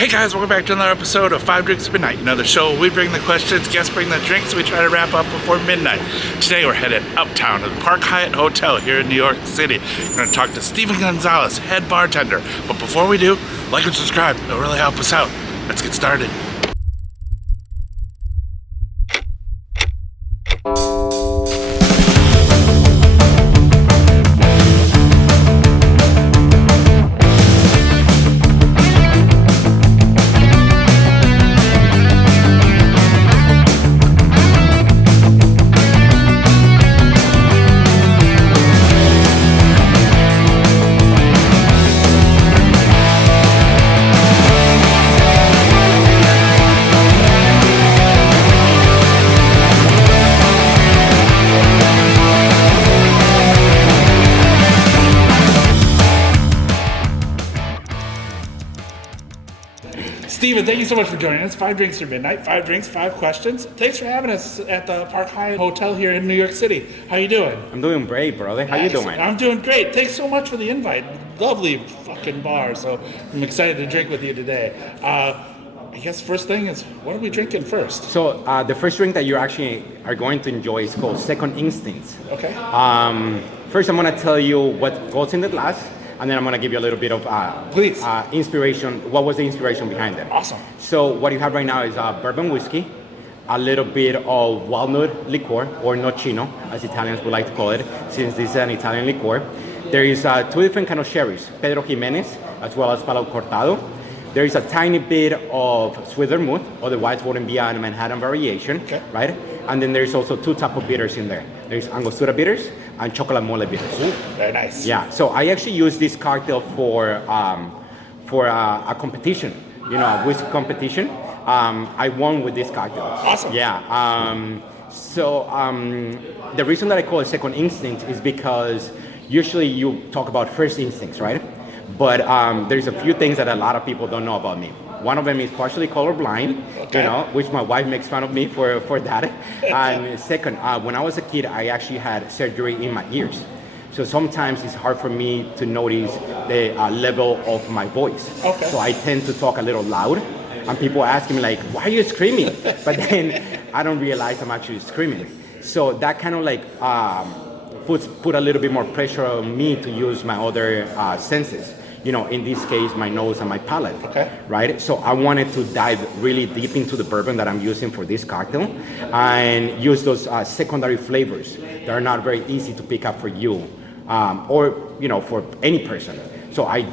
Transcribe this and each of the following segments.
Hey guys, welcome back to another episode of 5 Drinks Midnight. You know the show, we bring the questions, guests bring the drinks, we try to wrap up before midnight. Today we're headed uptown to the Park Hyatt Hotel here in New York City. We're going to talk to Stephen Gonzalez, Head Bartender. But before we do, like and subscribe, it'll really help us out. Let's get started. Stephen, thank you so much for joining us. 5 Drinks to Midnight, 5 drinks, 5 questions. Thanks for having us at the Park Hyatt Hotel here in New York City. How you doing? I'm doing great, brother. How you doing? I'm doing great. Thanks so much for the invite. Lovely fucking bar, so I'm excited to drink with you today. I guess first thing is, what are we drinking first? So the first drink that you actually are going to enjoy is called Second Instincts. Okay. First, I'm going to tell you what goes in the glass, and then I'm going to give you a little bit of Please. Inspiration. What was the inspiration behind it? Awesome. So what you have right now is bourbon whiskey, a little bit of walnut liqueur, or nocino, as Italians would like to call it, since this is an Italian liqueur. There is 2 different kind of sherries, Pedro Jimenez, as well as Palo Cortado. There is a tiny bit of sweet vermouth, otherwise wouldn't be a Manhattan variation, okay, right? And then there's also 2 type of bitters in there. There's Angostura bitters and chocolate mole bitters. Ooh, very nice. Yeah, so I actually use this cocktail for a competition, you know, a whiskey competition. I won with this cocktail. Awesome. Yeah. The reason that I call it Second Instinct is because usually you talk about first instincts, right? But there's a few things that a lot of people don't know about me. One of them is partially colorblind, okay, you know, which my wife makes fun of me for that. And second, when I was a kid, I actually had surgery in my ears. So sometimes it's hard for me to notice the level of my voice. Okay. So I tend to talk a little loud, and people ask me like, why are you screaming? But then I don't realize I'm actually screaming. So that kind of like put a little bit more pressure on me to use my other senses. You know, in this case, my nose and my palate, okay, right? So I wanted to dive really deep into the bourbon that I'm using for this cocktail and use those secondary flavors that are not very easy to pick up for you or, you know, for any person. So I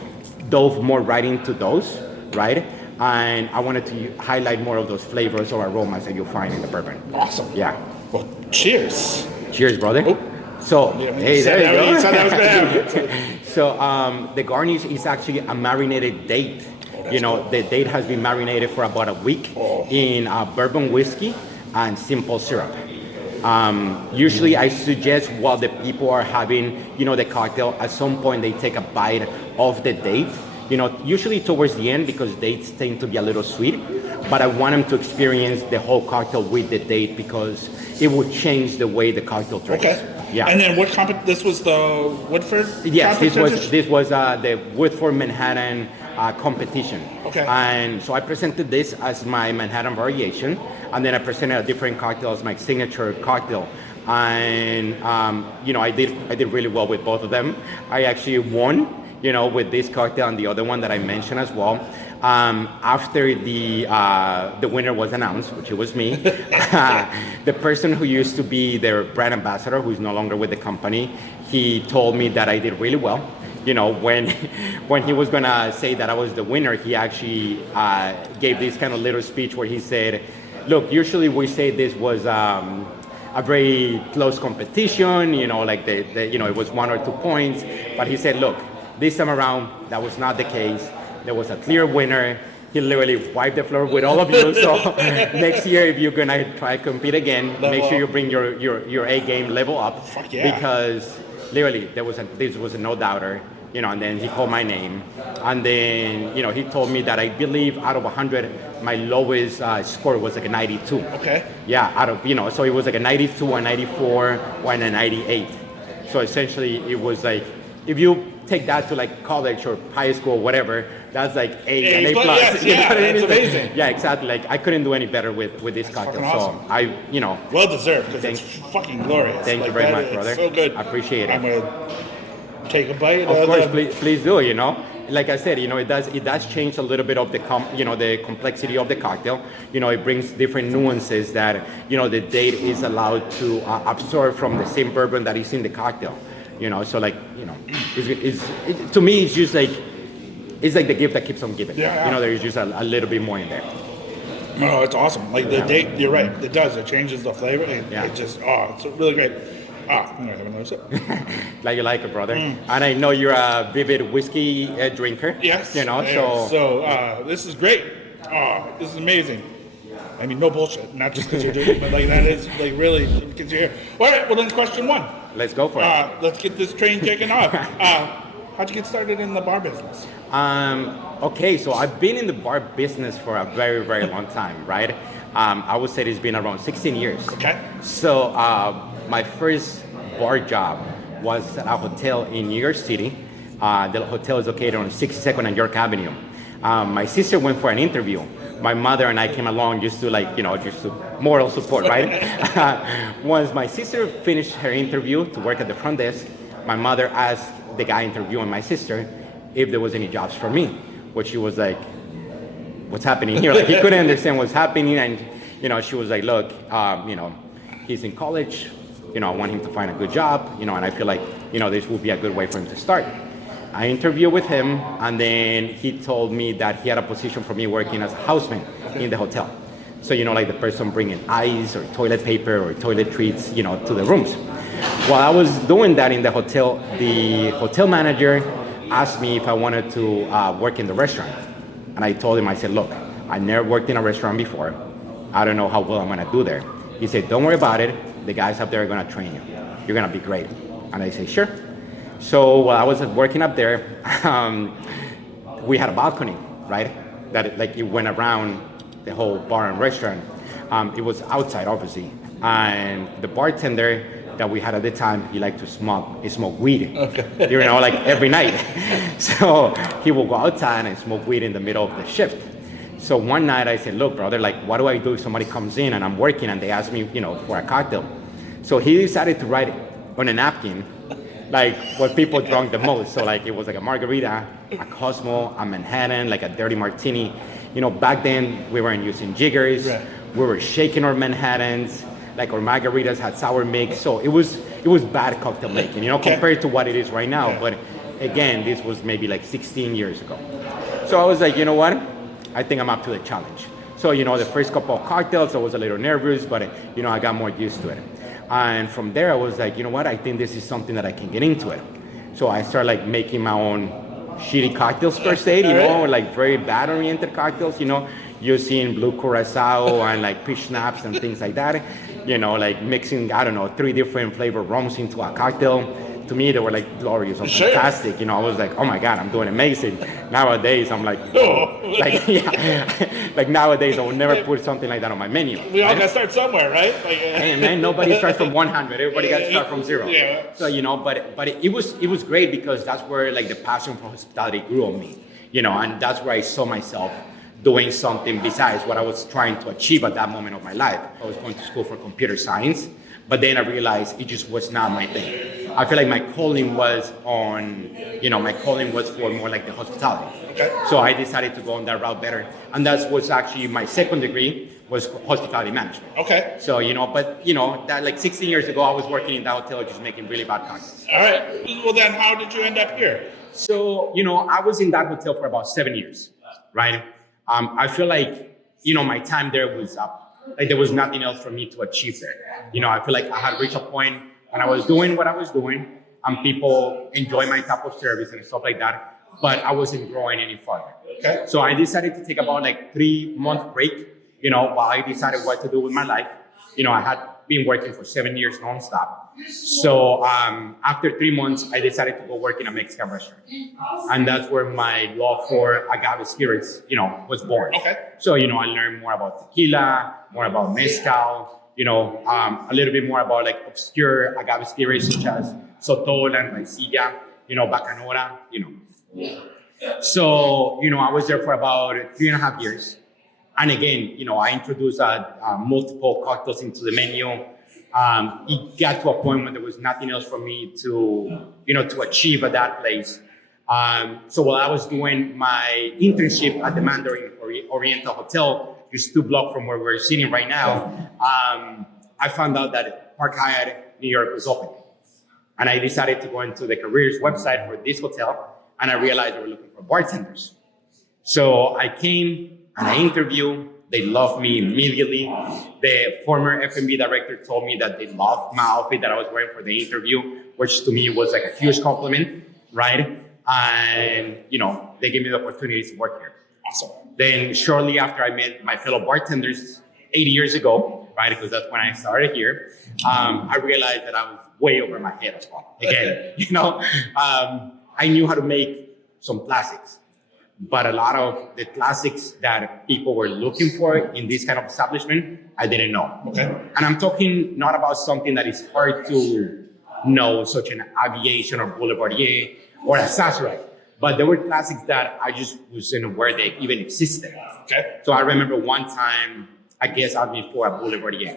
dove more right into those, right? And I wanted to highlight more of those flavors or aromas that you'll find in the bourbon. Awesome. Yeah. Well, cheers. Cheers, brother. Oh. So, hey, there you go. You said that was gonna happen. So the garnish is actually a marinated date. Oh, you know, cool. The date has been marinated for about a week in bourbon whiskey and simple syrup. Usually I suggest while the people are having, you know, the cocktail, at some point they take a bite of the date. You know, usually towards the end because dates tend to be a little sweet, but I want them to experience the whole cocktail with the date because it would change the way the cocktail drinks. Okay. Yeah. And then this was the Woodford? Yes, this was the Woodford Manhattan competition. Okay. And so I presented this as my Manhattan variation, and then I presented a different cocktail as my signature cocktail. And you know, I did really well with both of them. I actually won, you know, with this cocktail and the other one that I mentioned as well. After the winner was announced, which it was me, the person who used to be their brand ambassador, who's no longer with the company, he told me that I did really well. You know, when he was gonna say that I was the winner, he actually gave this kind of little speech where he said, "Look, usually we say this was a very close competition. You know, like you know, it was 1 or 2 points." But he said, "Look, this time around, that was not the case. There was a clear winner. He literally wiped the floor with all of you. So next year, if you're gonna try to compete again, make sure you bring your A game level up. Fuck yeah. Because literally, this was a no doubter. You know, and then he called my name, and then you know he told me that I believe out of 100, my lowest score was like a 92. Okay. Yeah, out of so it was like a 92, a 94, or a 98. So essentially, it was like if you take that to like college or high school, whatever, that's like an A plus. Yes, yeah, that's amazing. Yeah, exactly. Like I couldn't do any better with this cocktail. Awesome. So I, Well deserved, because it's fucking glorious. Thank you very much, brother. It's so good. I appreciate it. I'm gonna take a bite. Of course, please do. Like I said, it does change a little bit of the the complexity of the cocktail. It brings different nuances that the date is allowed to absorb from the same bourbon that is in the cocktail. So like to me, it's just like the gift that keeps on giving. Yeah. There's just a little bit more in there. No, it's awesome. Like the date, you're right. It does. It changes the flavor. It just it's really great. I'm gonna have another sip. Like you like it, brother. And I know you're a vivid whiskey drinker. Yes. So this is great. This is amazing. I mean, no bullshit. Not just because you're drinking, but like that is like really because you're here. All right. Well, then question one. Let's go for it. Let's get this train kicking off. How'd you get started in the bar business? Okay, so I've been in the bar business for a very, very long time, right? I would say it's been around 16 years. Okay. So my first bar job was at a hotel in New York City. The hotel is located on 62nd and York Avenue. My sister went for an interview. My mother and I came along just to just to moral support, right? Once my sister finished her interview to work at the front desk, my mother asked the guy interviewing my sister if there was any jobs for me, which she was like, what's happening here? Like he couldn't understand what's happening. And, she was like, look, he's in college, I want him to find a good job, and I feel like, this would be a good way for him to start. I interviewed with him, and then he told me that he had a position for me working as a houseman in the hotel. So, like the person bringing ice or toilet paper or toiletries, to the rooms. While I was doing that in the hotel manager asked me if I wanted to work in the restaurant. And I told him, I said, look, I never worked in a restaurant before. I don't know how well I'm gonna do there. He said, don't worry about it. The guys up there are gonna train you. You're gonna be great. And I said, sure. So while I was working up there, we had a balcony, right? That it went around the whole bar and restaurant. It was outside, obviously. And the bartender that we had at the time, he liked to smoke weed. Okay. Like every night. So he will go outside and smoke weed in the middle of the shift. So one night I said, look, brother, like what do I do if somebody comes in and I'm working and they ask me, for a cocktail? So he decided to write on a napkin, like what people drunk the most. So like it was like a margarita, a Cosmo, a Manhattan, like a dirty martini. Back then we weren't using jiggers. Right. We were shaking our Manhattans. Like our margaritas had sour mix, so it was bad cocktail making, compared to what it is right now. Yeah. But again, this was maybe like 16 years ago. So I was like, you know what? I think I'm up to the challenge. So the first couple of cocktails, I was a little nervous, but I got more used to it. And from there, I was like, you know what? I think this is something that I can get into it. So I started like making my own shitty cocktails per se, like very bad-oriented cocktails, using blue curacao and like peach schnapps and things like that. Like mixing, 3 different flavor rums into a cocktail. To me, they were like glorious and fantastic. I was like, oh my God, I'm doing amazing. Nowadays, I'm like, like nowadays, I would never put something like that on my menu. We all gotta start somewhere, right? Hey man, nobody starts from 100. Everybody got to start from 0. Yeah. So but it was great because that's where like the passion for hospitality grew on me. And that's where I saw myself doing something besides what I was trying to achieve at that moment of my life. I was going to school for computer science, but then I realized it just was not my thing. I feel like my calling was for more like the hospitality. Okay. So I decided to go on that route better. And that was actually my second degree was hospitality management. Okay. So, that like 16 years ago, I was working in that hotel just making really bad cocktails. All right. Well, then how did you end up here? So, I was in that hotel for about 7 years, right? I feel like, my time there was up. Like there was nothing else for me to achieve there. I feel like I had reached a point when I was doing what I was doing and people enjoy my type of service and stuff like that, but I wasn't growing any further. Okay. So I decided to take about like 3-month break, while I decided what to do with my life. I had been working for 7 years nonstop. So after 3 months, I decided to go work in a Mexican restaurant. And that's where my love for agave spirits, was born. Okay. So, I learned more about tequila, more about mezcal, a little bit more about like obscure agave spirits such as Sotol and Raicilla. Bacanora, So, I was there for about 3.5 years. And again, I introduced multiple cocktails into the menu. It got to a point when there was nothing else for me to achieve at that place. So while I was doing my internship at the Mandarin Oriental Hotel, just 2 blocks from where we're sitting right now, I found out that Park Hyatt New York was open. And I decided to go into the careers website for this hotel, and I realized they were looking for bartenders. So I came and I interviewed. They loved me immediately. The former F&B director told me that they loved my outfit that I was wearing for the interview, which to me was like a huge compliment, right? And, they gave me the opportunity to work here. Awesome. Then shortly after I met my fellow bartenders 8 years ago, right, because that's when I started here, I realized that I was way over my head as well. Again, I knew how to make some classics, but a lot of the classics that people were looking for in this kind of establishment, I didn't know. Okay. And I'm talking not about something that is hard to know, such an Aviation or Boulevardier or a Sazerac, but there were classics that I just wasn't aware they even existed. Okay. So I remember one time, I guess asked me for a Boulevardier.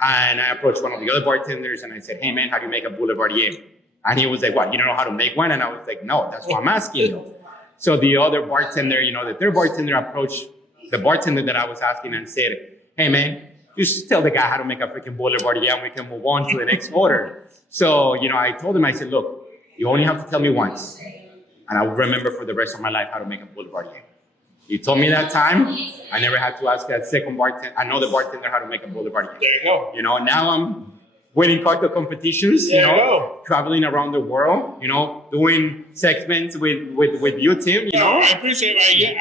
And I approached one of the other bartenders and I said, hey man, how do you make a Boulevardier? And he was like, what, you don't know how to make one? And I was like, no, that's what I'm asking you. So the other bartender, the third bartender approached the bartender that I was asking and said, hey man, just tell the guy how to make a freaking Boulevardier and we can move on to the next order. So, I told him, I said, look, you only have to tell me once. And I will remember for the rest of my life how to make a Boulevardier. He told me that time. I never had to ask another bartender how to make a Boulevardier. There you go. Now I'm winning cocktail competitions, traveling around the world, doing segments with you, Tim, No, I appreciate it.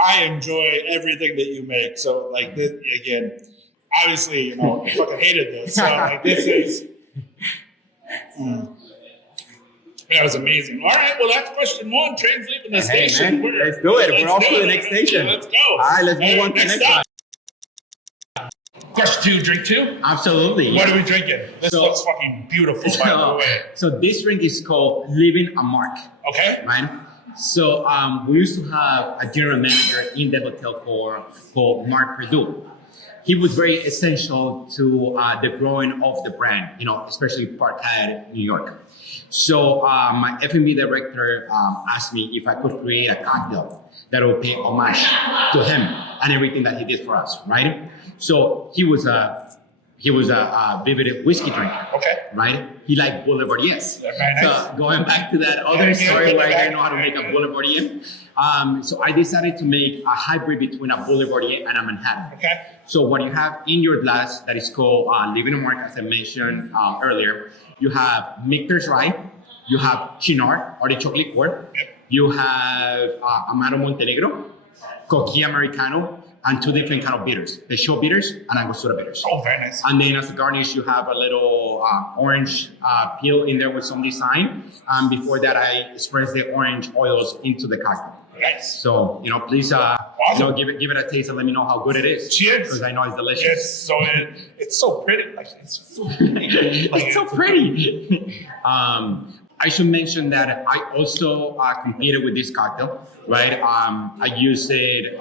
I enjoy everything that you make. So, this, again, obviously, I fucking hated this. So, this is... That was amazing. All right, well, that's question 1. Train's leaving the station. Man, let's do it. We're off to the next station. Let's go. All right, let's move on to the next one. Question 2, drink 2? Absolutely. What are we drinking? This looks fucking beautiful, by the way. So this drink is called Leaving a Mark. Okay. Right? So we used to have a general manager in the hotel called Mark Perdue. He was very essential to the growing of the brand, especially Park Hyatt New York. So my F&B director asked me if I could create a cocktail that would pay homage to him and everything that he did for us, right? So he was a vivid whiskey drinker, right? He liked Boulevardiers. Nice. So going back to that other story where I didn't know how to make a Boulevardier, so I decided to make a hybrid between a Boulevardier and a Manhattan. Okay. So what you have in your glass that is called Leaving a Mark, as I mentioned earlier, you have Michter's Rye, you have Chinar, artichoke liqueur, you have Amaro Montenegro, Coquille Americano, and 2 different kind of bitters, the show bitters and Angostura bitters. Oh, very nice. And then as a garnish, you have a little orange peel in there with some design. And before that, I express the orange oils into the cocktail. Nice. So, please, awesome. Give it a taste and let me know how good it is. Cheers. Because I know it's delicious. It's so pretty. It's so pretty. It's so pretty. I should mention that I also competed with this cocktail, right? I used it,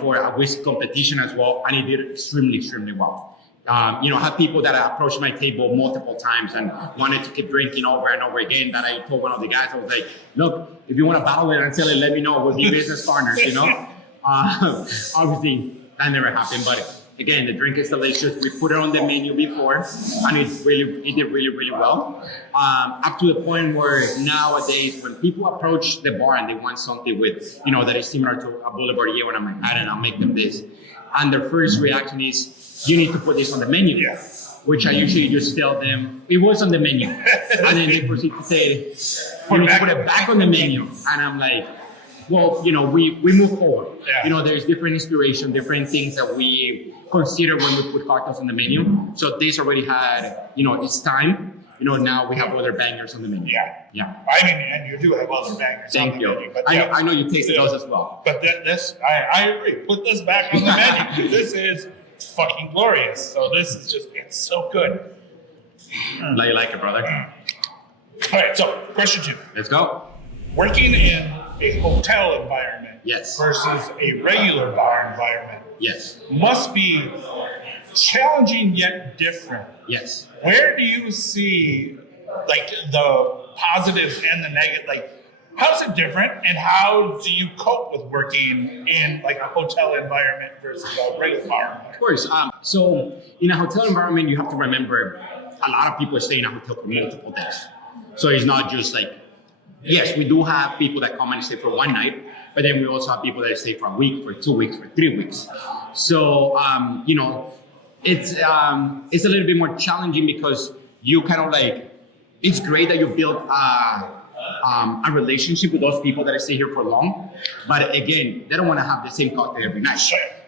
for a whiskey competition as well, and it did extremely, extremely well. I have people that approached my table multiple times and wanted to keep drinking over and over again. That I told one of the guys, I was like, look, if you want to bottle it and sell it, let me know. We'll be business partners, Obviously, that never happened, but again, the drink is delicious. We put it on the menu before, and it did really, really well. Up to the point where nowadays, when people approach the bar and they want something with, that is similar to a Boulevardier when I'm Manhattan, I'll make them this. And their first reaction is, you need to put this on the menu. Yeah. Which I usually just tell them, it was on the menu. And then they proceed to say, you need to put it back on the menu. And I'm like, well, we move forward. Yeah. There's different inspiration, different things that we consider when we put cocktails on the menu. So this already had, its time. Now we have other bangers on the menu. Yeah. And you do have other bangers. Thank you. Menu, but I know you tasted those as well. But I agree. Put this back on the menu because this is fucking glorious. So this is it's so good. How you like it, brother? All right, so question 2. Let's go. Working in a hotel environment Yes. versus a regular bar environment Yes. must be challenging yet different. Yes. Where do you see like the positives and the negative? Like, how's it different, and how do you cope with working in like a hotel environment versus a regular bar environment? Of course. So in a hotel environment, you have to remember a lot of people stay in a hotel for multiple days. So it's not just like, yes, we do have people that come and stay for one night, but then we also have people that stay for a week, for 2 weeks, for 3 weeks. So, it's a little bit more challenging because you kind of like, it's great that you build a relationship with those people that stay here for long, but again, they don't want to have the same cocktail every night.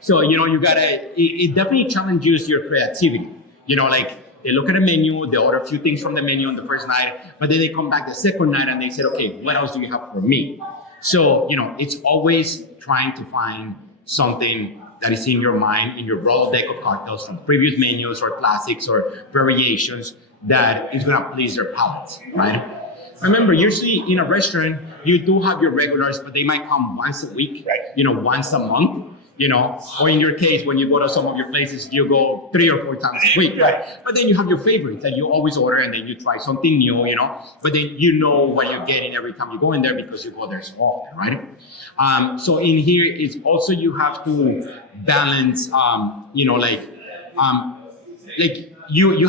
So, you gotta, it definitely challenges your creativity. Like they look at the menu, they order a few things from the menu on the first night, but then they come back the second night and they said, okay, what else do you have for me? So, it's always trying to find something that is in your mind, in your Rolodex of cocktails from previous menus or classics or variations that is gonna please their palates, right? Remember, usually in a restaurant, you do have your regulars, but they might come once a week, right? Once a month, or in your case, when you go to some of your places, you go 3 or 4 times a week, right? But then you have your favorites that you always order, and then you try something new, but then you know what you're getting every time you go in there because you go there so often, right? So in here, it's also you have to balance, you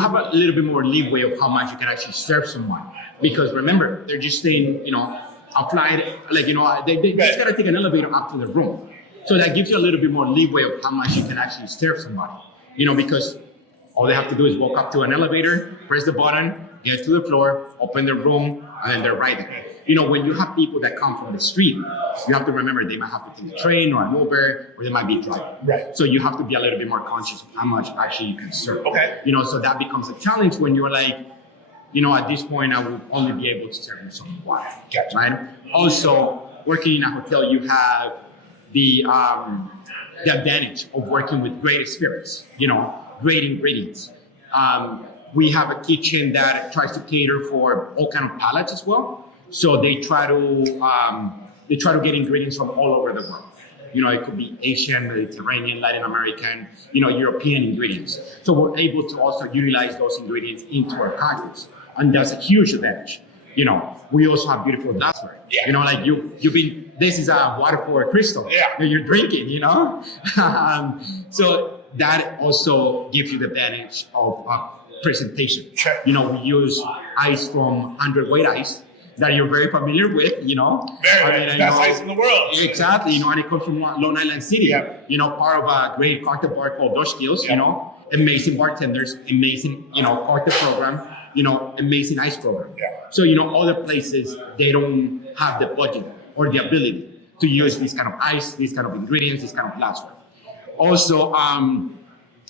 have a little bit more leeway of how much you can actually serve someone. Because remember, they're just staying, a flight, they just gotta take an elevator up to the room. So that gives you a little bit more leeway of how much you can actually serve somebody. Because all they have to do is walk up to an elevator, press the button, get to the floor, open their room, and then they're right there. When you have people that come from the street, you have to remember they might have to take a train or an Uber, or they might be driving. Right. So you have to be a little bit more conscious of how much actually you can serve. Okay. So that becomes a challenge when you're like, at this point, I will only be able to serve you some water. Gotcha. Right. Also, working in a hotel, you have the advantage of working with great experience. Great ingredients. We have a kitchen that tries to cater for all kind of palates as well. So they try to get ingredients from all over the world. It could be Asian, Mediterranean, Latin American, European ingredients. So we're able to also utilize those ingredients into our cocktails. And that's a huge advantage. We also have beautiful glassware. Yeah. This is a water for crystal that you're drinking, So that also gives you the advantage of presentation. Sure. We use ice from 100-weight ice that you're very familiar with, Best ice in the world. Exactly, and it comes from Long Island City, part of a great cocktail bar called Doba-Yej, amazing bartenders, amazing, cocktail program, amazing ice program. Yeah. So, other places, they don't have the budget or the ability to use this kind of ice, this kind of ingredients, this kind of glassware. Also,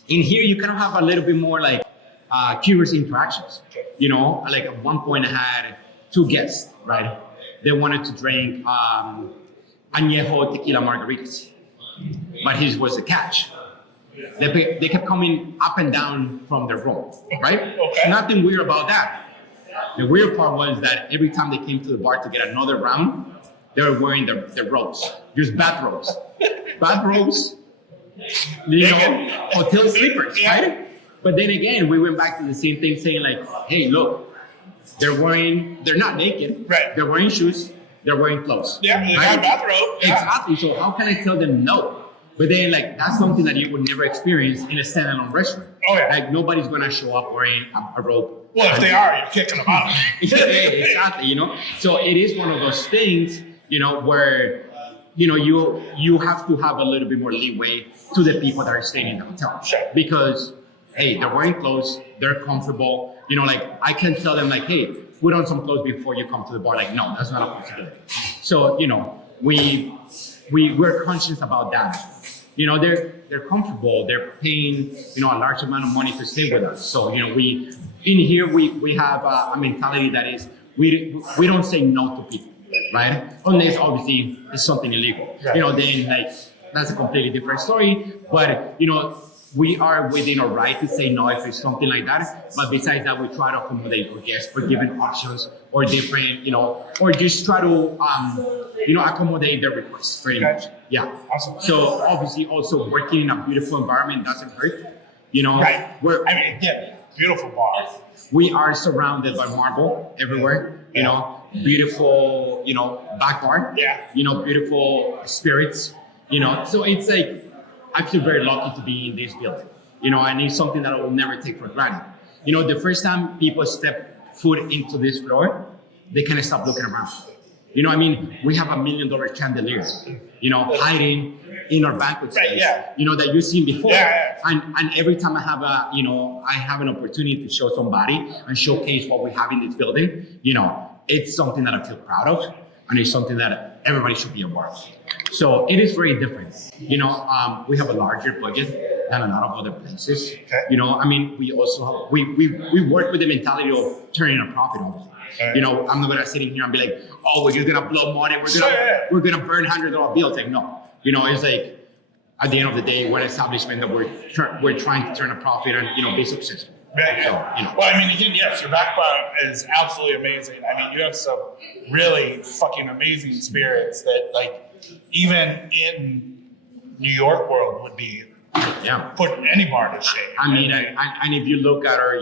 in here, you kind of have a little bit more like curious interactions. Like at one point I had 2 guests, right? They wanted to drink añejo tequila margaritas, but his was a catch. They kept coming up and down from their room, right? Okay. Nothing weird about that. The weird part was that every time they came to the bar to get another round, they were wearing their robes, just bathrobes. Bathrobes, hotel sleepers, right? But then again, we went back to the same thing saying like, hey, look, they're not naked, right? They're wearing shoes, they're wearing clothes. Yeah, they got a bathrobe. Yeah. Exactly, so how can I tell them no? But then that's something that you would never experience in a standalone restaurant. Oh yeah. Like nobody's gonna show up wearing a robe. Well, if they are, you're kicking them out. Exactly, So it is one of those things, where you have to have a little bit more leeway to the people that are staying in the hotel. Sure. Because hey, they're wearing clothes, they're comfortable. I can tell them like, hey, put on some clothes before you come to the bar. Like, no, that's not a possibility. So, we're conscious about that. They're comfortable, they're paying, a large amount of money to stay with us. So, we have a mentality that is, we don't say no to people, right? Unless obviously it's something illegal. Right. Then that's a completely different story. But, we are within our right to say no if it's something like that. But besides that, we try to accommodate our guests for giving options or different, or just try to, accommodate their requests pretty much. Yeah. Awesome. So obviously also working in a beautiful environment doesn't hurt. Right. Again, beautiful bar. We are surrounded by marble everywhere, beautiful, back bar, beautiful spirits, so it's like, I feel very lucky to be in this building, and it's something that I will never take for granted. The first time people step foot into this floor, they kind of stop looking around. We have $1 million chandelier, hiding in our banquet space, that you've seen before. And every time I have I have an opportunity to show somebody and showcase what we have in this building, it's something that I feel proud of, and it's something that everybody should be aware of. So it is very different. We have a larger budget than a lot of other places. We also we work with the mentality of turning a profit over. I'm not gonna sit in here and be like, oh, we're just gonna blow money, we're gonna burn $100 bills. Like, no, it's like, at the end of the day, we're an establishment that we're trying to turn a profit and be successful. Right. So, Well, again, yes, your background is absolutely amazing. You have some really fucking amazing spirits that, like, even in New York world would be put any bar to shame. And if you look at our,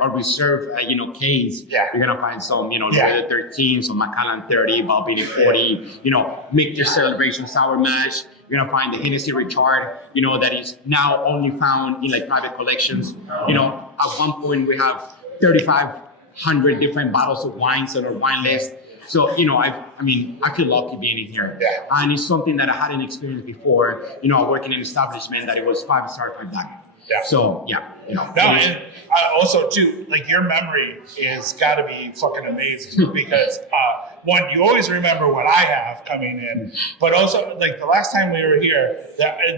our reserve, case, you're gonna find some, the 13, some Macallan 30, Balbini 40, Michter Celebration Sour Mash. You're gonna find the Hennessy Richard, that is now only found in like private collections. At one point we have 3,500 different bottles of wines on our wine list. So, I feel lucky being in here. And it's something that I hadn't experienced before. I work in an establishment that it was 5-star, 5-dime. So, and also too, like, your memory is gotta be fucking amazing because one, you always remember what I have coming in, but also, like, the last time we were here,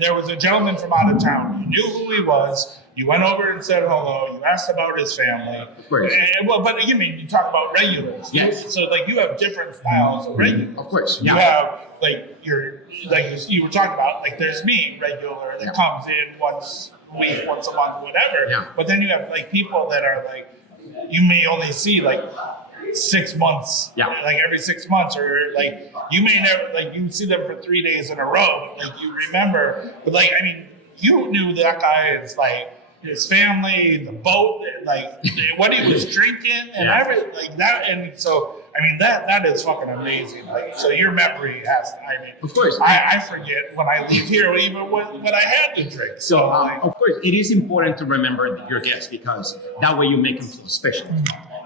there was a gentleman from out of town. You knew who he was. You went over and said hello. You asked about his family. Of course. But you talk about regulars. Yes. So, like, you have different styles of regulars. Of course. You have, like, you were talking about, like, there's me, regular, that comes in once a week, once a month, whatever. Yeah. But then you have, like, people that are, like, you may only see, like, 6 months, like every 6 months, or like you may never, like, you see them for 3 days in a row, like you remember, but like, you knew that guy is like his family, the boat, like what he was drinking and everything like that. And so, that is fucking amazing. Like, so your memory has, of course, I forget when I leave here, even what I had to drink. So, of course, it is important to remember your guests because that way you make them feel special.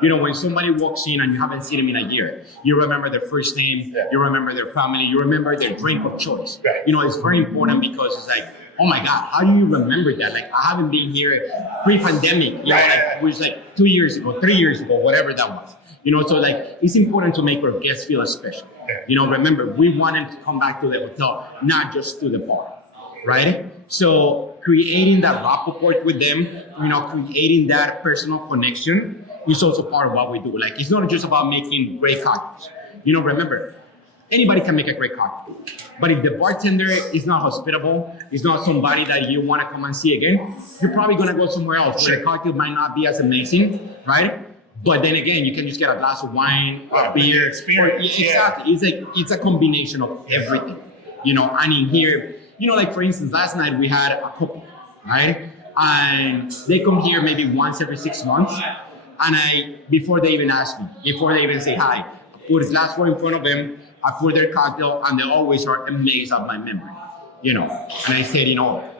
When somebody walks in and you haven't seen them in a year, you remember their first name, you remember their family, you remember their drink of choice. Right. It's very important because it's like, oh my God, how do you remember that? Like, I haven't been here pre-pandemic, it was like 2 years ago, 3 years ago, whatever that was. So like, it's important to make our guests feel special. Remember, we want them to come back to the hotel, not just to the bar, right? So creating that rapport with them, creating that personal connection is also part of what we do. Like, it's not just about making great cocktails. Remember, anybody can make a great cocktail. But if the bartender is not hospitable, is not somebody that you want to come and see again, you're probably going to go somewhere else where the cocktail might not be as amazing, right? But then again, you can just get a glass of wine, a beer. Experience. Exactly. It's a combination of everything. And in here, like, for instance, last night we had a couple, right? And they come here maybe once every 6 months. And before they even ask me, before they even say hi, I put a glass in front of them, I pour their cocktail, and they always are amazed at my memory, And I said,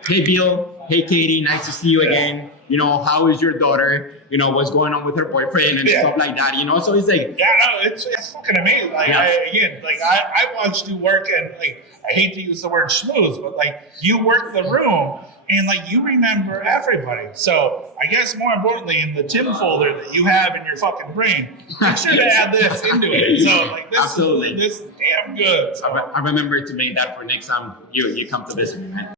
hey Bill, hey Katie, nice to see you again. How is your daughter? What's going on with her boyfriend and stuff like that. So it's like, it's fucking amazing. Like, I watched you work, and like, I hate to use the word schmooze, but like, you work the room and like, you remember everybody. So I guess more importantly, in the Tim folder that you have in your fucking brain, make sure to add this into it. So like, this is damn good. So. I remember to make that for next time you come to visit me, man.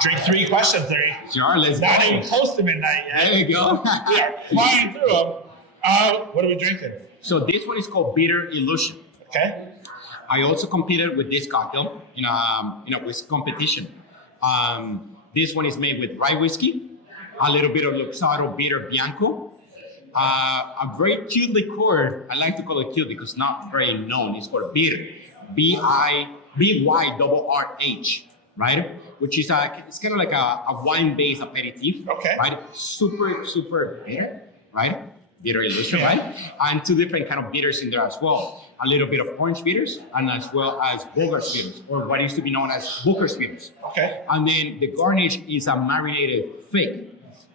Drink 3, question 3. Sure, let's go. Not even close to midnight yet. There you go. Flying through them. What are we drinking? So this one is called Bitter Illusion. Okay. I also competed with this cocktail in a whiskey competition. This one is made with rye whiskey, a little bit of Luxardo Bitter Bianco, A very cute liqueur. I like to call it cute because it's not very known. It's called Bir, B-I-B-Y-R-R-H, right? Which is it's kind of like a wine-based aperitif, Okay. right? Super bitter, right? Bitter illusion, right? And two different kind of bitters in there as well. A little bit of orange bitters and as well as Bogart bitters, or what used to be known as Booker's bitters. Okay. And then the garnish is a marinated fig.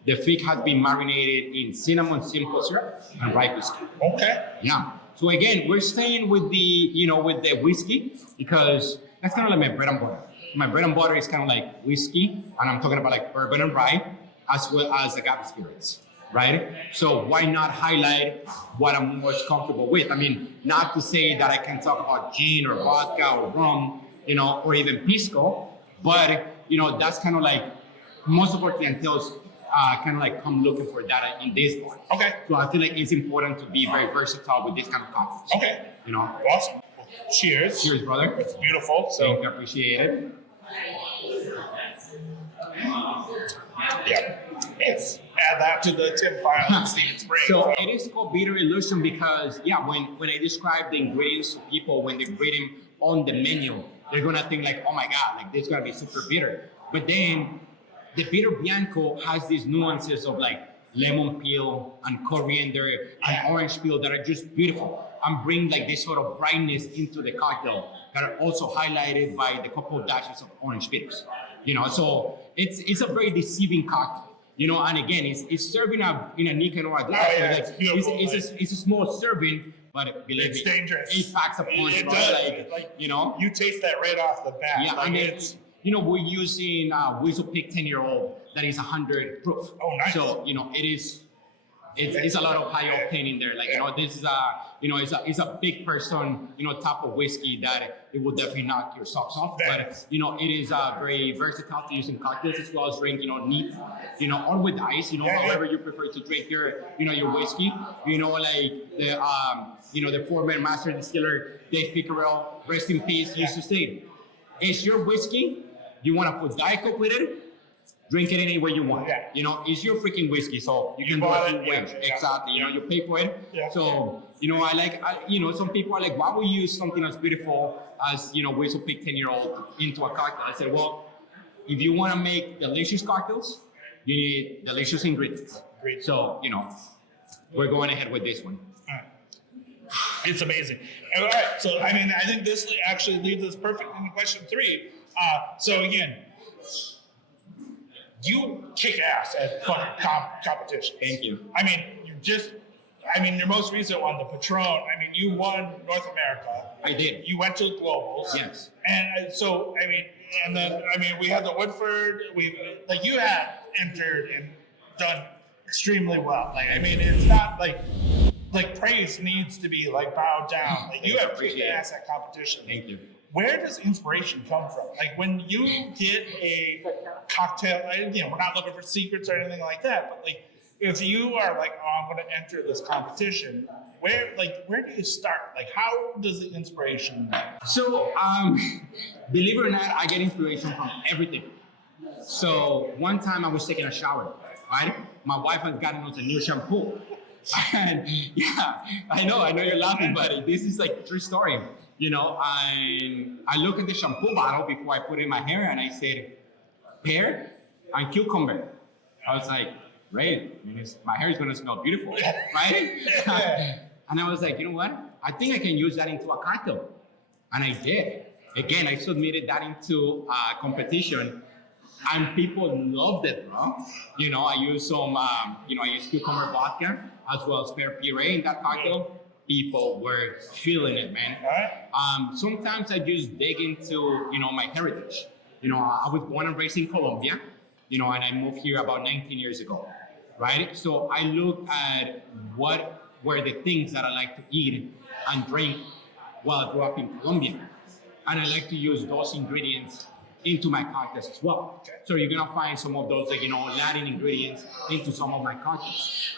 The fig has been marinated in cinnamon simple syrup and rye whiskey. Okay. Yeah. So again, we're staying with the with the whiskey because that's kind of like my bread and butter. My bread and butter is kind of like whiskey, and I'm talking about like bourbon and rye, as well as agave spirits, right? So why not highlight what I'm most comfortable with? I mean, not to say that I can talk about gin or vodka or rum, or even pisco, but that's kind of like most of our clientele's kind of like come looking for that in this bar. Okay. So I feel like it's important to be very versatile with this kind of cocktails. Okay. Awesome. Awesome. Cheers. Cheers, brother. It's beautiful. Thank So you, appreciate it. yeah, it's add that to the tip file and see its brain. So it is called bitter illusion because when I describe the ingredients to people, when they read them on the menu, they're gonna think like, oh my god, like this is gonna be super bitter. But then the bitter bianco has these nuances of like lemon peel and coriander and orange peel that are just beautiful and bring like this sort of brightness into the cocktail that are also highlighted by the couple of dashes of orange bitters. So it's a very deceiving cocktail. And again, it's serving up in a Nicanor glass. Oh, yeah, Like, it's beautiful, it's a small serving, but believe It's me, dangerous. 8 packs of punch. It bro. does. Like, You taste that right off the bat. yeah, Like I mean, it's we're using Whistle Pig 10-year-old that is 100 proof. Oh, nice. So, it's a lot of high octane in there. Like, this is it's a big person, type of whiskey that it will definitely knock your socks off. But, it is very versatile to use in cocktails as well as drink, neat, or with ice, however you prefer to drink your whiskey. Like the former master distiller, Dave Pickerel, rest in peace, used to say, it's your whiskey. You want to put Diet Coke with it? Drink it any way you want. Yeah. It's your freaking whiskey, so you can do bought it it, two ways. yeah. Exactly. You pay for it. Yeah. So, some people are like, why would you use something as beautiful as, Whistle Pig 10-year-old into a cocktail? I said, well, if you want to make delicious cocktails, you need delicious ingredients. Great. So, we're going ahead with this one. It's amazing. All right, so I think this actually leads us perfect into question 3. So again, you kick ass at fucking competitions. Thank you. Your most recent one, the Patron. You won North America. I did. You went to the Globals. Yes. And we had the Woodford. You had entered and done extremely well. It's not like praise needs to be bowed down. You have kicked ass at competition. Thank you. Where does inspiration come from? When you get a cocktail, we're not looking for secrets or anything like that, but if you are I'm going to enter this competition, where do you start? How does the inspiration? So, believe it or not, I get inspiration from everything. So one time I was taking a shower, right? My wife had gotten us a new shampoo. And yeah, I know you're laughing, buddy. This is true story. I look at the shampoo bottle before I put it in my hair and I said, pear and cucumber. I was like, great, my hair is gonna smell beautiful, right? And I was like, you know what? I think I can use that into a cocktail. And I did. Again, I submitted that into a competition and people loved it, bro. I used some, I used cucumber vodka as well as pear puree in that cocktail. People were feeling it, man. Sometimes I just dig into, my heritage. I was born and raised in Colombia, and I moved here about 19 years ago, right? So I look at what were the things that I like to eat and drink while I grew up in Colombia. And I like to use those ingredients into my cocktails as well. So you're gonna find some of those, Latin ingredients into some of my cocktails.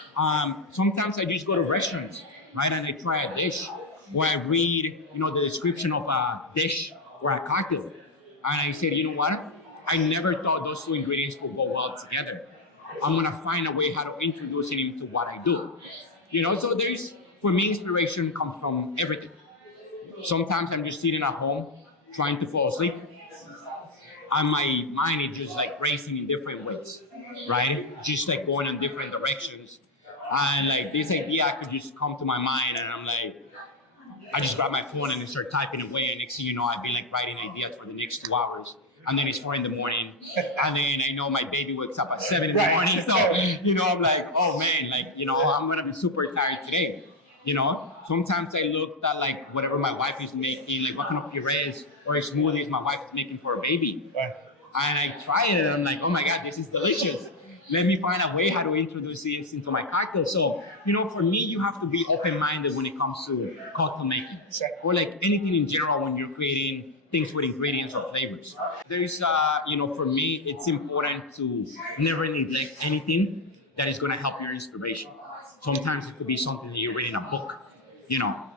Sometimes I just go to restaurants, right, and I try a dish, or I read, the description of a dish or a cocktail, and I said, you know what? I never thought those two ingredients could go well together. I'm gonna find a way how to introduce him to what I do. So for me, inspiration comes from everything. Sometimes I'm just sitting at home trying to fall asleep, and my mind is just like racing in different ways, right? Just like going in different directions. And like this idea could just come to my mind, and I'm like, I just grab my phone and I start typing away, and next thing you know, I've been like writing ideas for the next 2 hours. And then it's 4 a.m, and then I know my baby wakes up at 7 a.m. So I'm like, oh man, like I'm gonna be super tired today. Sometimes I looked at like whatever my wife is making, like what kind of purees or smoothies my wife is making for a baby, and I try it and I'm like, oh my god, this is delicious. Let me find a way how to introduce this into my cocktail. So, for me, you have to be open-minded when it comes to cocktail making, or like anything in general when you're creating things with ingredients or flavors. There's, for me, it's important to never neglect anything that is going to help your inspiration. Sometimes it could be something that you read in a book,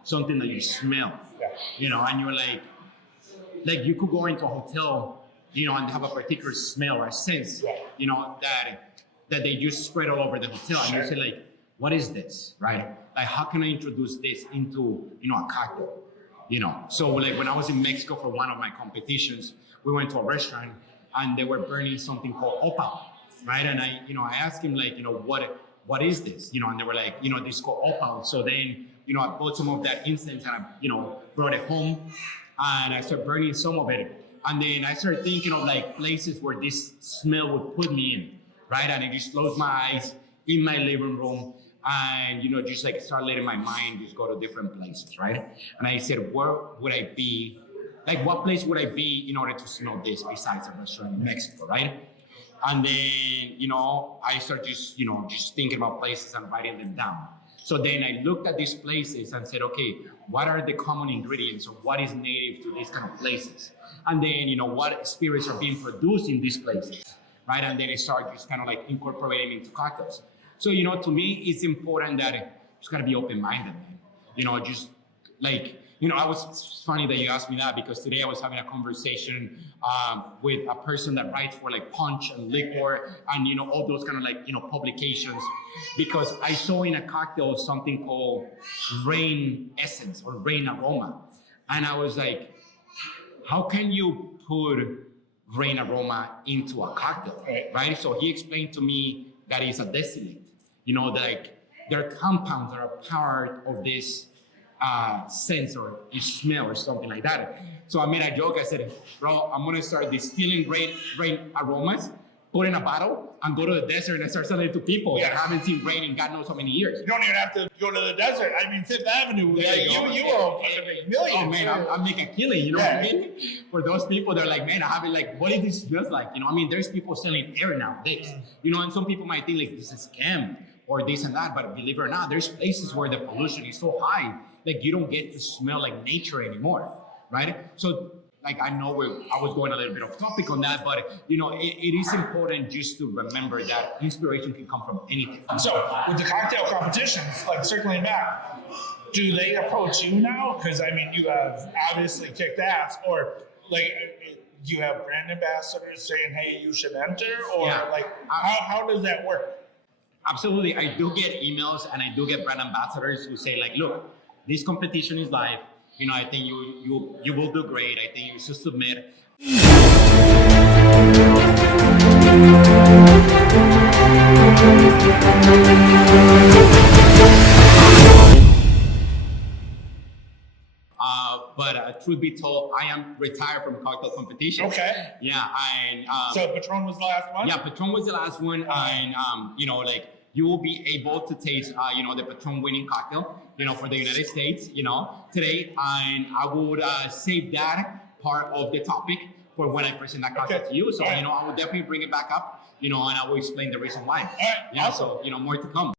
something that you smell, and you're like you could go into a hotel, and have a particular smell or a sense, that they just spread all over the hotel, and you say like, what is this, right? Like, how can I introduce this into, a cocktail? So like when I was in Mexico for one of my competitions, we went to a restaurant and they were burning something called opal, right? And I asked him like, what is this? And they were like, this is called opal. So then, I bought some of that incense and I, brought it home and I started burning some of it. And then I started thinking of like places where this smell would put me in, right? And I just closed my eyes in my living room and, just like start letting my mind just go to different places, right? And I said, where would I be? Like, what place would I be in order to smell this besides a restaurant in Mexico, right? And then, I started just thinking about places and writing them down. So then I looked at these places and said, okay, what are the common ingredients or what is native to these kind of places? And then, what spirits are being produced in these places, right? And then I started just kind of like incorporating into cocktails. So, to me, it's important that you just gotta be open-minded, man. Just like, it's funny that you asked me that because today I was having a conversation with a person that writes for like Punch and Liquor and, all those kind of like, publications, because I saw in a cocktail something called rain essence or rain aroma. And I was like, how can you put rain aroma into a cocktail, right? So he explained to me that it's a distillate, like there are compounds that are part of this sense or smell or something like that. So I made a joke. I said, bro, I'm gonna start distilling rain aromas, put in a bottle, and go to the desert and start selling it to people that haven't seen rain in God knows how many years. You don't even have to go to the desert. I mean, Fifth Avenue, you will make millions. Oh man, I'm making a killing, what I mean? For those people, they're like, man, I have it like, what is this smells like? There's people selling air nowadays, and some people might think like this is a scam or this and that, but believe it or not, there's places where the pollution is so high, like you don't get to smell like nature anymore, right? So like I know I was going a little bit off topic on that, but it is important just to remember that inspiration can come from anything. So with the cocktail competitions, like circling back, do they approach you now? Because I mean, you have obviously kicked ass, or like, do you have brand ambassadors saying, "Hey, you should enter," or how does that work? Absolutely, I do get emails and I do get brand ambassadors who say like, "Look, this competition is live. I think you will do great. I think you should submit." But truth be told, I am retired from cocktail competition. Okay. Yeah, so Patron was the last one? Yeah, Patron was the last one, and like you will be able to taste, the Patron winning cocktail, for the United States, today, and I would save that part of the topic for when I present that cocktail to you. So, I will definitely bring it back up, and I will explain the reason why. Awesome. So, more to come.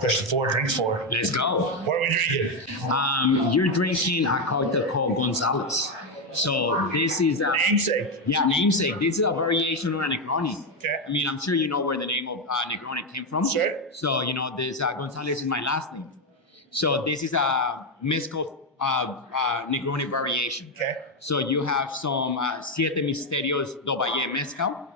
Question 4, drinks 4. Let's go. What are we drinking? You're drinking a cocktail called Gonzalez. So this is a namesake. Yeah, namesake. This is a variation on a Negroni. Okay. I mean, I'm sure you know where the name of Negroni came from. Sure. So this Gonzalez is my last name. So this is a mezcal Negroni variation. Okay. So you have some Siete Misterios Doba-Yej mezcal.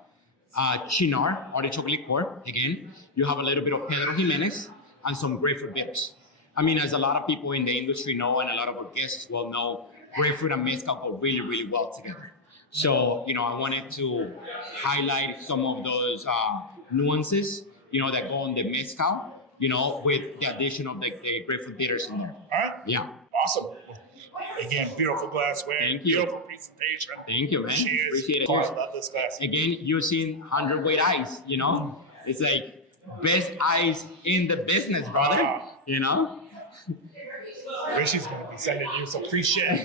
Chinar, artichoke liqueur. Again, you have a little bit of Pedro Jimenez and some grapefruit bitters. I mean, as a lot of people in the industry know, and a lot of our guests will know, grapefruit and mezcal go really, really well together. So, I wanted to highlight some of those nuances, that go on the mezcal, with the addition of the grapefruit bitters in there. All right. Yeah. Awesome. Again, beautiful glassware. Thank you. Beautiful presentation. Thank you, man. Cheers. Appreciate it. Oh, I Cheers. love this glass. Again, using 100-weight ice, It's like best ice in the business, brother. Wow. Rishi's going to be sending you some free shit.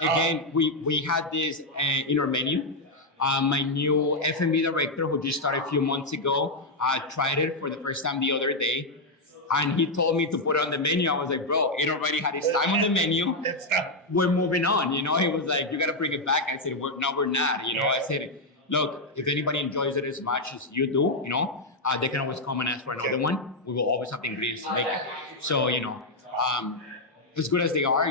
Again, we had this in our menu. My new F&B director, who just started a few months ago, tried it for the first time the other day. And he told me to put it on the menu. I was like, bro, it already had its time on the menu. It's done. We're moving on. He was like, you got to bring it back. I said, we're not. I said, look, if anybody enjoys it as much as you do, they can always come and ask for another one. We will always have the ingredients to make it. So, as good as they are,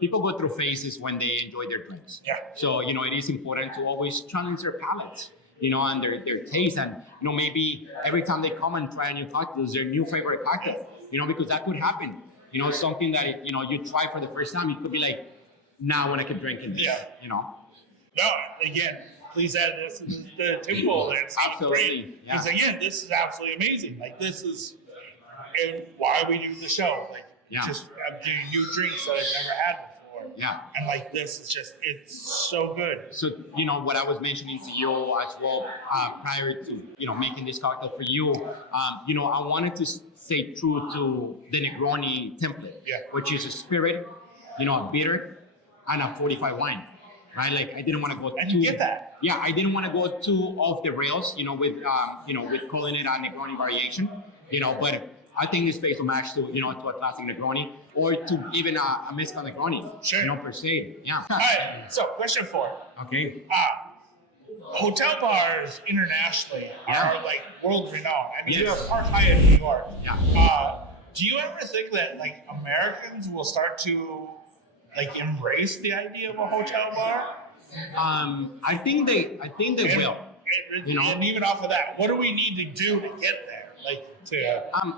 people go through phases when they enjoy their drinks. Yeah. So, it is important to always challenge their palates, and their taste. And, maybe every time they come and try a new cocktail, their new favorite cocktail, because that could happen. Something that, you try for the first time, it could be like, now when I could drink it, No, again, please add this to the tip bowl. It's absolutely. Because again, this is absolutely amazing. This is why we do the show. Just doing new drinks that I've never had before. Yeah. And this is it's so good. So, what I was mentioning to you as well, prior to, making this cocktail for you, I wanted to stay true to the Negroni template, which is a spirit, a bitter, and a 45 wine. Right, I didn't want to go. And you get that. Yeah, I didn't want to go too off the rails, with calling it a Negroni variation, But I think it's based on match to, to a classic Negroni or to even a mezcal Negroni, sure. Per se. Yeah. All right. So, question 4. Okay. Hotel bars internationally are world renowned. I mean, Yes. you have Park Hyatt New York. Yeah. Do you ever think that Americans will start to embrace the idea of a hotel bar? I think they will. And even off of that, what do we need to do to get there?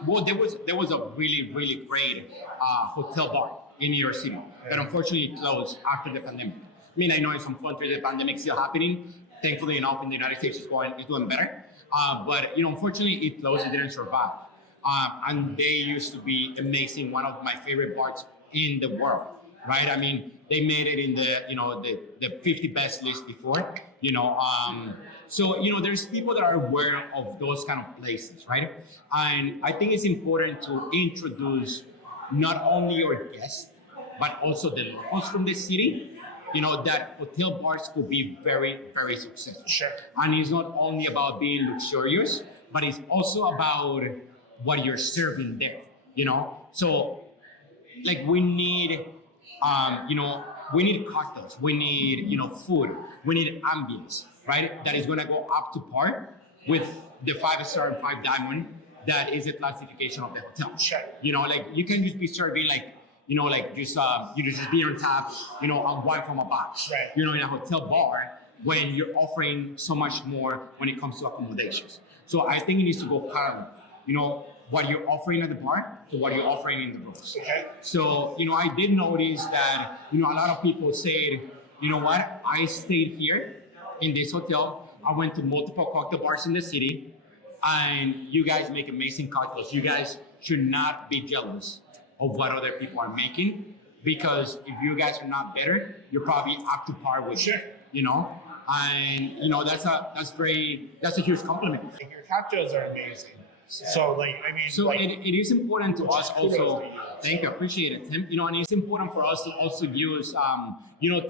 Well, there was a really, really great hotel bar in New York City that unfortunately closed after the pandemic. I mean, I know in some countries the pandemic is still happening. Thankfully enough, in the United States, it's doing better. But unfortunately, it closed. It didn't survive. And they used to be amazing. One of my favorite bars in the world. Right? I mean, they made it in the 50 best list before. So there's people that are aware of those kind of places, right? And I think it's important to introduce not only your guests, but also the locals from the city. That hotel bars could be very, very successful. Sure. And it's not only about being luxurious, but it's also about what you're serving there. So we need. We need cocktails, we need, food, we need ambience, right? That is going to go up to par with the 5-star and 5 diamond. That is a classification of the hotel. Sure. You can just be serving just beer on tap, and wine from a box. Right. In a hotel bar when you're offering so much more when it comes to accommodations. So I think it needs to go parallel. What you're offering at the bar to what you're offering in the rooms. Okay. So, I did notice that, a lot of people said, you know what, I stayed here in this hotel. I went to multiple cocktail bars in the city, and you guys make amazing cocktails. You guys should not be jealous of what other people are making, because if you guys are not better, you're probably up to par with Sure. And, that's a huge compliment. Your cocktails are amazing. So, it is important to us also. to you. Thank you, appreciate it, Tim. And it's important for us to also use,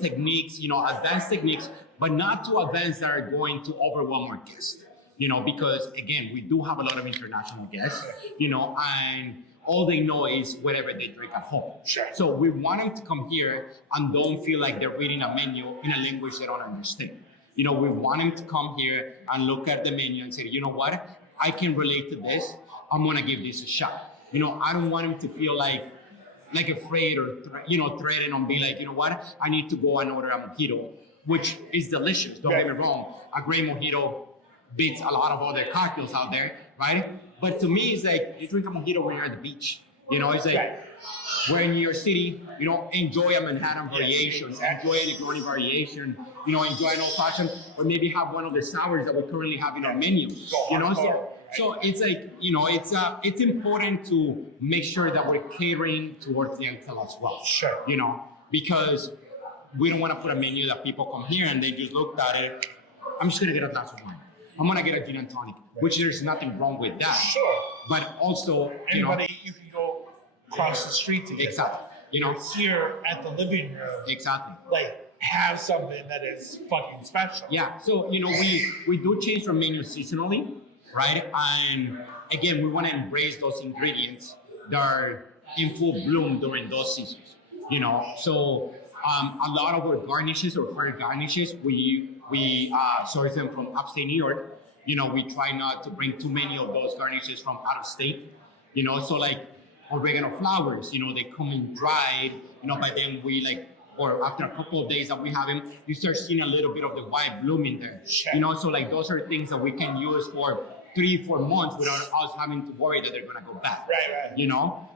techniques, advanced techniques, but not to advanced that are going to overwhelm our guests. Because again, we do have a lot of international guests, and all they know is whatever they drink at home. Sure. So we want them to come here and don't feel like they're reading a menu in a language they don't understand. We want them to come here and look at the menu and say, you know what? I can relate to this. I'm gonna give this a shot. I don't want him to feel like afraid or threatened and be like, you know what? I need to go and order a mojito which is delicious. Don't get me wrong. A great mojito beats a lot of other cocktails out there, right? But to me, it's like you drink a mojito when you're at the beach. You know, it's like we're in New York City, you know, enjoy a Manhattan variation, enjoy a Negroni variation, you know, enjoy an old fashioned, or maybe have one of the sours that we currently have in our menu. You know, so it's like, you know, it's important to make sure that we're catering towards the clientele as well. Sure. You know, because we don't want to put a menu that people come here and they just looked at it. I'm just gonna get a glass of wine. I'm gonna get a gin and tonic, which there's nothing wrong with that. Sure. But also, Anybody, you can go across the street to get exactly. You know, here at the living room. exactly. Like, have something that is fucking special. Yeah. So, you know, we do change our menu seasonally, right? And again, we want to embrace those ingredients that are in full bloom during those seasons. You know, so a lot of our garnishes or fire garnishes, we source them from upstate New York. You know, we try not to bring too many of those garnishes from out of state. You know, so like oregano flowers, you know, they come in dried, you know, but then we like, or after a couple of days that we have them, you start seeing a little bit of the white bloom in there. Sure. You know, so like those are things that we can use for 3-4 months without us having to worry that they're gonna go bad. Right. You know,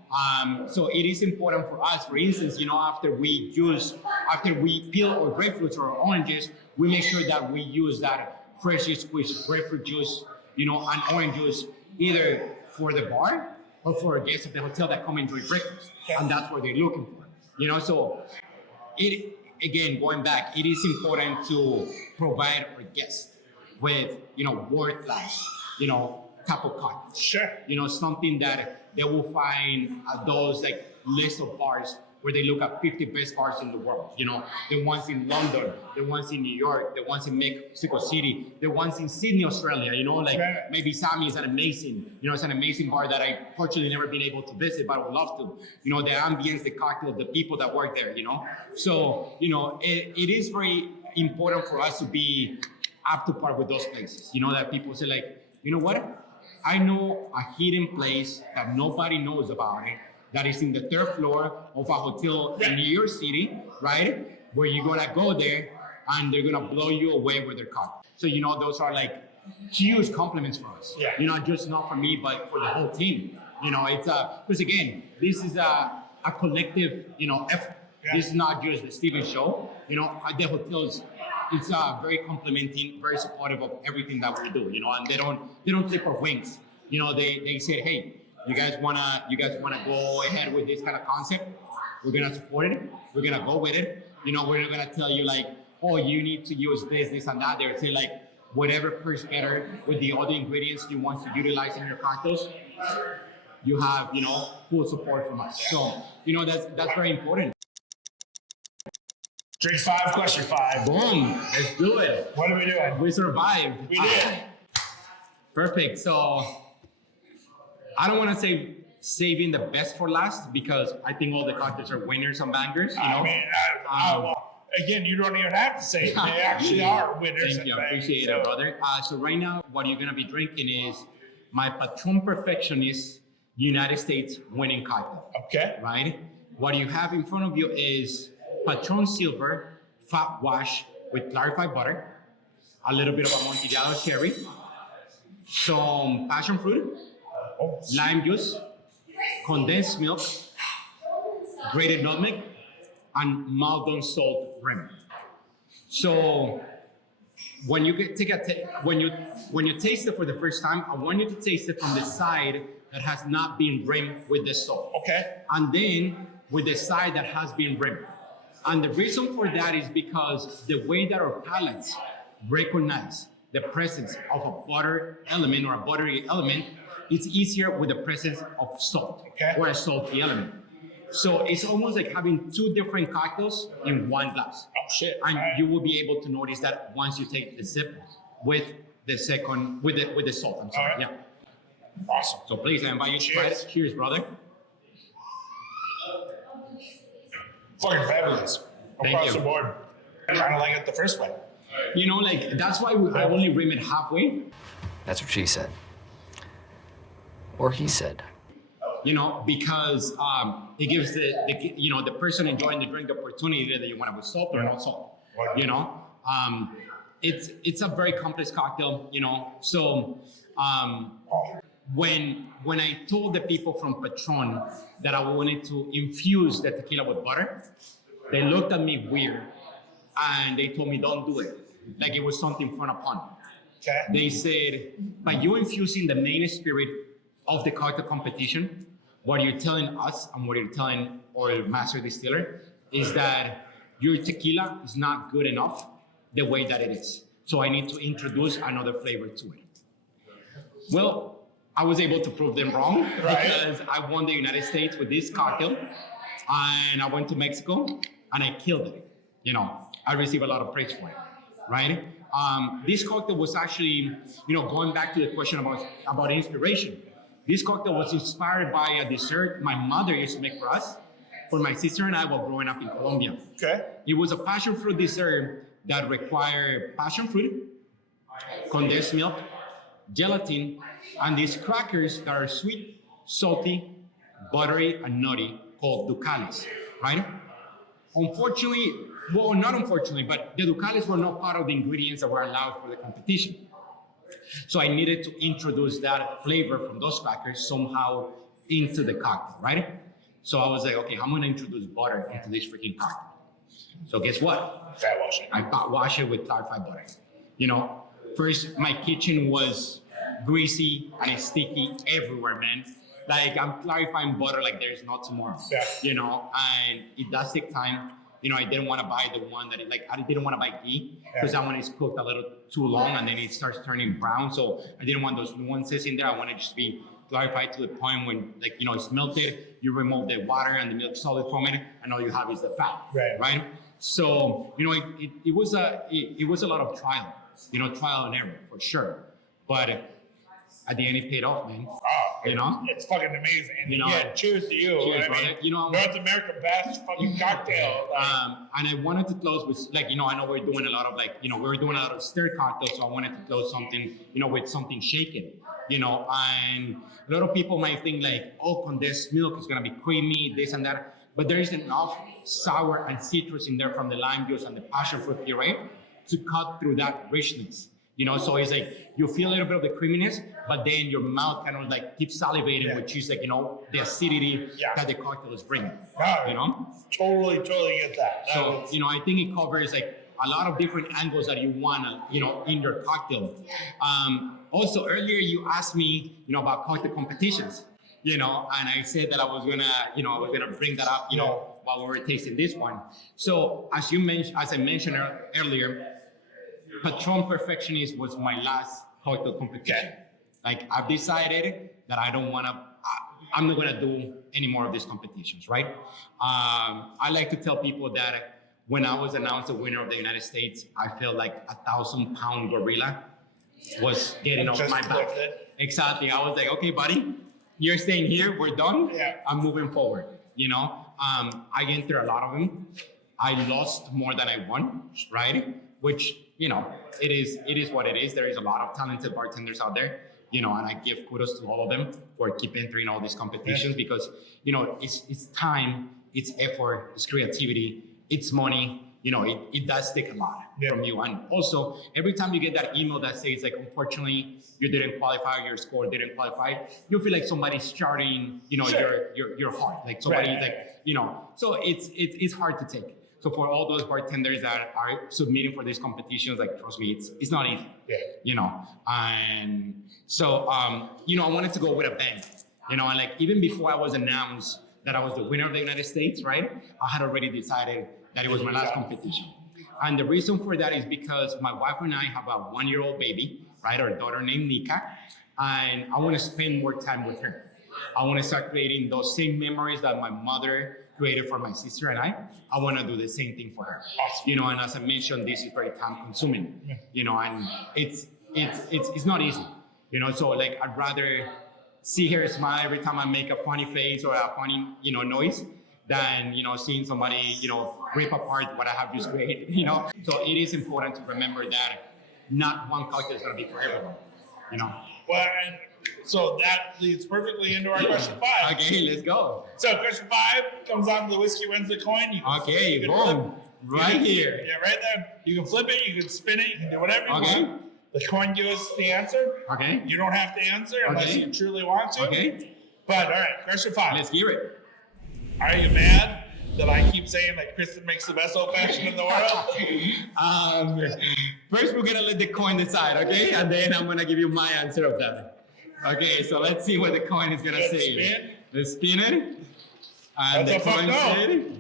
so it is important for us. For instance, you know, after we peel our grapefruits or our oranges, we make sure that we use that freshly squeezed grapefruit juice, you know, and orange juice, either for the bar or for guests at the hotel that come enjoy breakfast, and that's what they're looking for. You know, so it again, going back, it is important to provide our guests with, you know, world class, you know, type of cocktails. Sure. You know, something that they will find at those like list of bars where they look at 50 best bars in the world. You know, the ones in London, the ones in New York, the ones in Mexico City, the ones in Sydney, Australia. You know, like maybe Sammy is an amazing, you know, it's an amazing bar that I fortunately never been able to visit, but I would love to. You know, the ambience, the cocktail, the people that work there. You know, so you know, it is very important for us to be up to par with those places. You know, that people say like, you know what? I know a hidden place that nobody knows about it, that is in the 3rd floor of a hotel in New York City, right? Where you're gonna go there and they're gonna blow you away with their cocktail. So, you know, those are like huge compliments for us. Yeah. You know, just not for me, but for the whole team. You know, it's because again, this is a collective, you know, effort. Yeah. This is not just the Steven show. You know, at the hotels, it's very complimenting, very supportive of everything that we do. You know, and they don't clip our wings. You know, they say, hey, you guys wanna go ahead with this kind of concept? We're gonna support it. We're gonna go with it. You know, we're not gonna tell you like, oh, you need to use this, and that. They'll say like, whatever pairs better with the other ingredients you want to utilize in your cocktails. You have, you know, full support from us. So, you know, that's very important. Drink 5, question 5. Boom, let's do it. What are we doing? We survived. We did. Perfect. So I don't want to say saving the best for last because I think all the cocktails are winners and bangers. You know? I mean, well, again, you don't even have to say it. They actually are winners. Thank you. I and appreciate bangers, it, brother. So right now, what you're going to be drinking is my Patron Perfectionist United States winning cocktail. Okay. Right? What you have in front of you is Patron Silver fat wash with clarified butter, a little bit of Amontillado cherry, some passion fruit, lime juice, condensed milk, grated nutmeg, and Maldon salt rim. So when you when you taste it for the first time, I want you to taste it from the side that has not been rimmed with the salt. Okay. And then with the side that has been rimmed. And the reason for that is because the way that our palates recognize the presence of a butter element or a buttery element, it's easier with the presence of salt or a salty element. So it's almost like having 2 different cocktails in one glass. Oh shit. And you will be able to notice that once you take the sip with the second, with the salt. I'm sorry. Right. Yeah. Awesome. So please, I invite you to try it. Cheers, brother. Fucking fabulous. Thank Across you. the board. I kind of like it the first way. You know, like that's why I only rim it halfway. That's what she said. Or he said. You know, because it gives the person enjoying the drink the opportunity that you want it with salt or no salt. You know, It's a very complex cocktail, you know. So when I told the people from Patron that I wanted to infuse the tequila with butter, they looked at me weird and they told me, don't do it. Like it was something frowned upon. Okay. They said, by you infusing the main spirit of the cocktail competition, what you're telling us and what you're telling our master distiller is that your tequila is not good enough the way that it is. So I need to introduce another flavor to it. Well, I was able to prove them wrong because I won the United States with this cocktail, and I went to Mexico and I killed it. You know, I received a lot of praise for it, right? This cocktail was actually, you know, going back to the question about inspiration. This cocktail was inspired by a dessert my mother used to make for us, for my sister and I while growing up in Colombia. Okay. It was a passion fruit dessert that required passion fruit, condensed milk, gelatin, and these crackers that are sweet, salty, buttery, and nutty called ducales, right? Unfortunately, well, not unfortunately, but the ducales were not part of the ingredients that were allowed for the competition. So I needed to introduce that flavor from those crackers somehow into the cocktail, right? So I was like, okay, I'm gonna introduce butter into this freaking cocktail. So guess what? Fat washing. I fat wash it with clarified butter. You know, first my kitchen was greasy and sticky everywhere, man. Like I'm clarifying butter like there's no tomorrow. Yeah. You know, and it does take time. You know, I didn't want to buy the one that I didn't want to buy ghee because that one is cooked a little too long and then it starts turning brown. So I didn't want those nuances in there. I wanted it just to be clarified to the point when, like, you know, it's melted, you remove the water and the milk solid from it, and all you have is the fat. Right? So, you know, it was a lot of trial, you know, trial and error for sure. But at the end, it paid off, man. Oh, you know, it's fucking amazing. And you know, yeah, cheers to you. Cheers, I brother. mean, You know, North American best fucking cocktail. And I wanted to close with, like, you know, I know we're doing a lot of, like, you know, we're doing a lot of stir cocktails, so I wanted to close something, you know, with something shaken, you know. And a lot of people might think like, oh, condensed milk is gonna be creamy, this and that, but there is enough sour and citrus in there from the lime juice and the passion fruit puree to cut through that richness. You know, so it's like you feel a little bit of the creaminess, but then your mouth kind of like keeps salivating, which is like, you know, the acidity that the cocktail is bringing. You know, totally get that. So you know, I think it covers like a lot of different angles that you want, you know, in your cocktail. Also, earlier you asked me, you know, about cocktail competitions. You know, and I said that I was gonna bring that up, you know, while we were tasting this one. So as I mentioned earlier. Patron Perfectionist was my last cocktail competition. Like I've decided that I'm not gonna do any more of these competitions, right? I like to tell people that when I was announced the winner of the United States, I felt like 1,000-pound gorilla was getting off my back. Exactly. I was like, okay, buddy, you're staying here. We're done. I'm moving forward. You know, I entered a lot of them. I lost more than I won, right? Which, you know, it is what it is. There is a lot of talented bartenders out there, you know, and I give kudos to all of them for keep entering all these competitions because, you know, it's time, it's effort, it's creativity, it's money. You know, it does take a lot from you. And also, every time you get that email that says, like, unfortunately, you didn't qualify, your score didn't qualify, you feel like somebody's charting, you know, your heart. Like somebody, like, you know, so it's hard to take. So for all those bartenders that are submitting for these competitions, like, trust me, it's not easy, you know. And so, you know, I wanted to go with a bang, you know, and like, even before I was announced that I was the winner of the United States, right? I had already decided that it was my last competition. And the reason for that is because my wife and I have a 1-year-old baby, right? Our daughter named Nika, and I want to spend more time with her. I want to start creating those same memories that my mother created for my sister and I want to do the same thing for her. You know, and as I mentioned, this is very time consuming, you know, and it's not easy, you know, so like I'd rather see her smile every time I make a funny face or a funny, you know, noise than, you know, seeing somebody, you know, rip apart what I have just created, you know. So it is important to remember that not one cocktail is going to be for everyone, you know. Well, and So that leads perfectly into our question 5. Okay, let's go. So question 5 comes on to the Whiskey Wednesday coin. Okay, you can boom. Right here. Yeah, right there. You can flip it, you can spin it, you can do whatever you Okay. want. The coin gives us the answer. Okay. You don't have to answer unless Okay. you truly want to. Okay. But all right, question 5. Let's hear it. Are you mad that I keep saying that Kristen makes the best old fashioned in the world? First, we're gonna let the coin decide, okay? And then I'm gonna give you my answer of that. Okay, so let's see what the coin is gonna Let's say. spin. Let's spin it. And That's the a coin fuck no. said,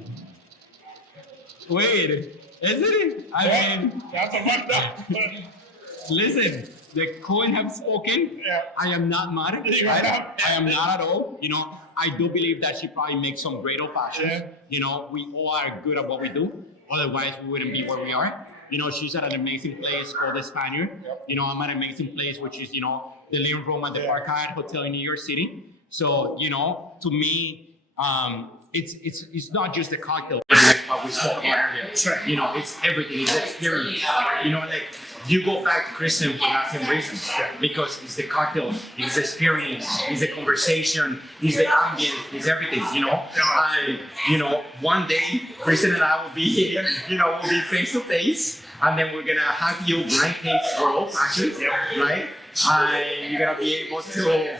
wait, is it? I mean, That's a fucked up. listen, the coin have spoken. Yeah. I am not mad. You're Right? not I am mad. not at all. You know, I do believe that she probably makes some great old fashions. Yeah. You know, we all are good at what we do. Otherwise, we wouldn't be where we are. You know, she's at an amazing place called the Spaniard. Yep. You know, I'm at an amazing place, which is, you know, the living room at the Yeah. Park Hyatt Hotel in New York City. So, you know, to me, it's not just the cocktail. Like what we spoke about earlier. Sure. You know, it's everything. It's the experience. You know, like you go back to Kristen for that same reason, because it's the cocktail, it's the experience, it's the conversation, it's the ambience, it's everything. You know, you know, one day Kristen and I will be here. You know, we'll be face to face, and then we're gonna have you blind taste our old fashions, right? And you're gonna be able to,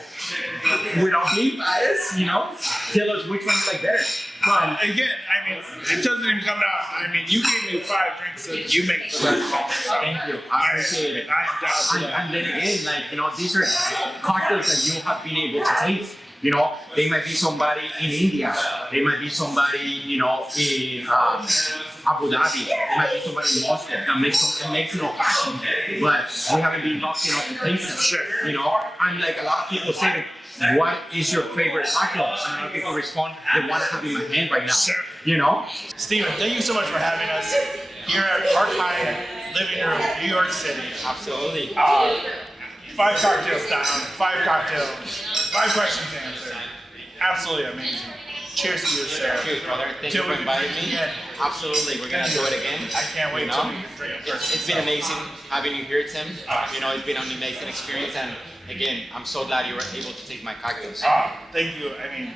without being biased, you know, tell us which one you like better. But again, I mean, it doesn't even come down. I mean, you gave me 5 drinks that you make the best. Thank you. I appreciate it. I am down for And, that. and then again, like, you know, these are cocktails that you have been able to taste. You know, they might be somebody in India. They might be somebody, you know, in Abu Dhabi. They might be somebody in Moscow that makes it old fashioned. But we haven't been lucky enough to taste them. Sure. You know, and like a lot of people say, what is your favorite cocktail? And a lot of people respond, the one I have in my hand right now. Sure. You know? Steven, thank you so much for having us here at Park Hyatt Living Room, New York City. Absolutely. 5 cocktails down, 5 cocktails, 5 questions answered. Absolutely amazing. Cheers to you, sir. Cheers, brother. Thank Till you we for inviting meet me. again. Absolutely, we're gonna do it again. I can't wait You till know? we drink it It's been amazing having you here, Tim. You know, it's been an amazing experience, and again, I'm so glad you were able to take my cocktails. Thank you. I mean,